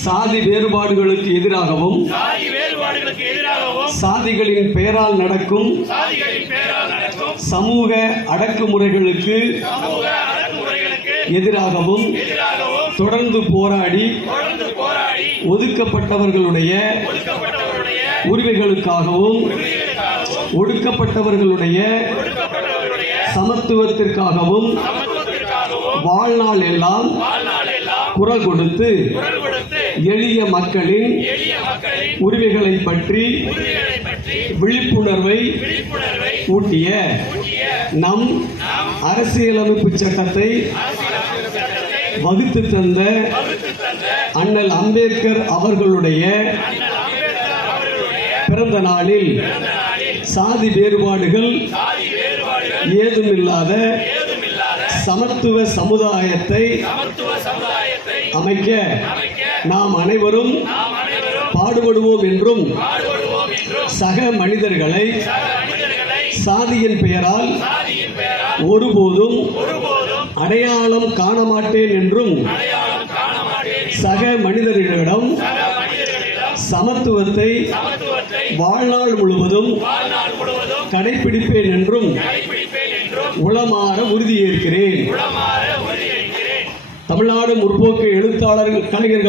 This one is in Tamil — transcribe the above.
சாதி வேறுபாடுகளுக்கு எதிராகவும் சாதிகளின் பெயரால் நடக்கும் சமூக அடக்குமுறைகளுக்கு எதிராகவும் தொடர்ந்து போராடி ஒதுக்கப்பட்டவர்களுடைய உரிமைகளுக்காகவும் ஒடுக்கப்பட்டவர்களுடைய சமத்துவத்திற்காகவும் வாழ்நாள் எல்லாம் குரல் கொடுத்து எளிய மக்களின் உரிமைகளை பற்றி விழிப்புணர்வை ஊட்டிய நம் அரசியலமைப்பு சட்டத்தை வகுத்து தந்த அண்ணல் அம்பேத்கர் அவர்களுடைய பிறந்த நாளில் சாதி வேறுபாடுகள் ஏதுமில்லாத சமத்துவ சமுதாயத்தை அமைக்க நாம் அனைவரும் பாடுபடுவோம் என்றும் சக மனிதர்களை சாதியின் பெயரால் ஒருபோதும் அடையாளம் காண மாட்டேன் என்றும் சக மனிதர்களிடம் சமத்துவத்தை வாழ்நாள் முழுவதும் கடைபிடிப்பேன் என்றும் உளமாற உறுதியேற்கிறேன். தமிழ்நாடு முற்போக்கு எழுத்தாளர்கள் கலைஞர்கள்